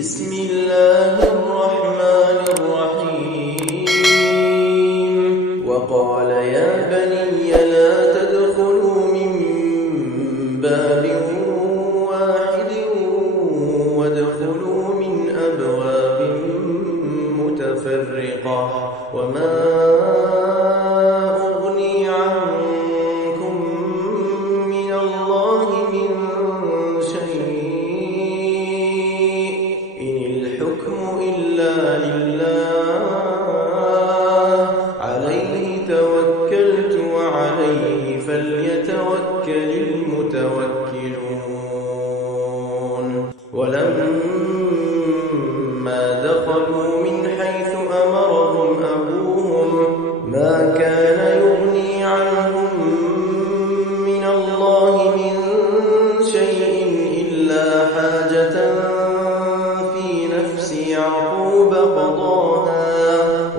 بسم الله الرحمن الرحيم وقال يا بني لا تدخلوا من باب واحد وادخلوا من أبواب متفرقة وما أغني عنكم من الله من شيء إن الحكم إلا لله عليه توكلت وعليه فليتوكل المتوكلون ولما دخلوا من حيث أمرهم أبوهم ما كان يغني عنهم من الله من شيء إلا حاجة في نفس يعقوب قضاها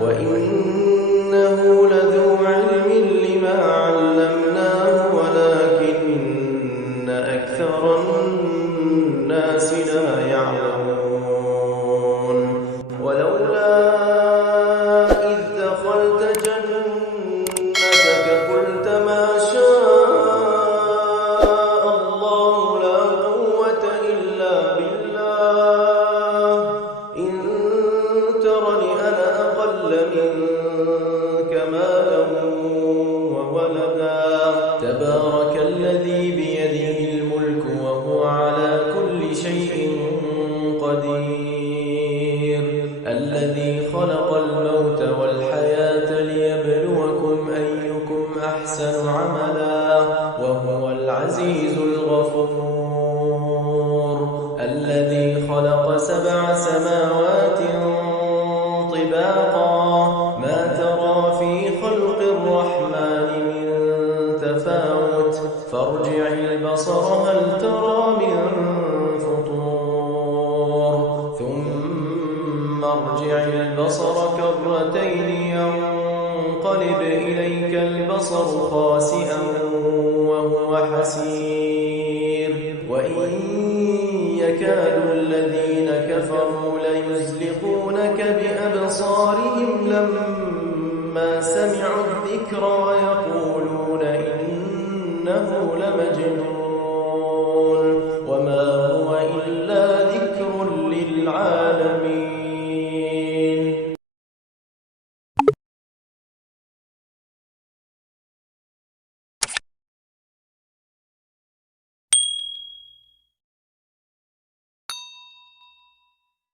وإنه لذو علم لما علمناه ولكن أكثر الناس لا يعلمون ولولا إذ دخلت جنتك قلت ما شاء الله لا قوة إلا بالله إن ترني أنا أقل منك مالا وولدا تبارك الذي بيده الملك وهو على كل شيء قدير الذي خلق الموت والحياة ليبلوكم أيكم أحسن عملا وهو العزيز الغفور الذي خلق 7 سماوات طباقا ما ترى في خلق الرحمن من تفاوت فارجع البصر هل ترى من فطور ثم ارجع البصر كرتين ينقلب إليك البصر خاسئا وهو حسير وإن يكاد الذين كفروا ليزلقونك بأبصارهم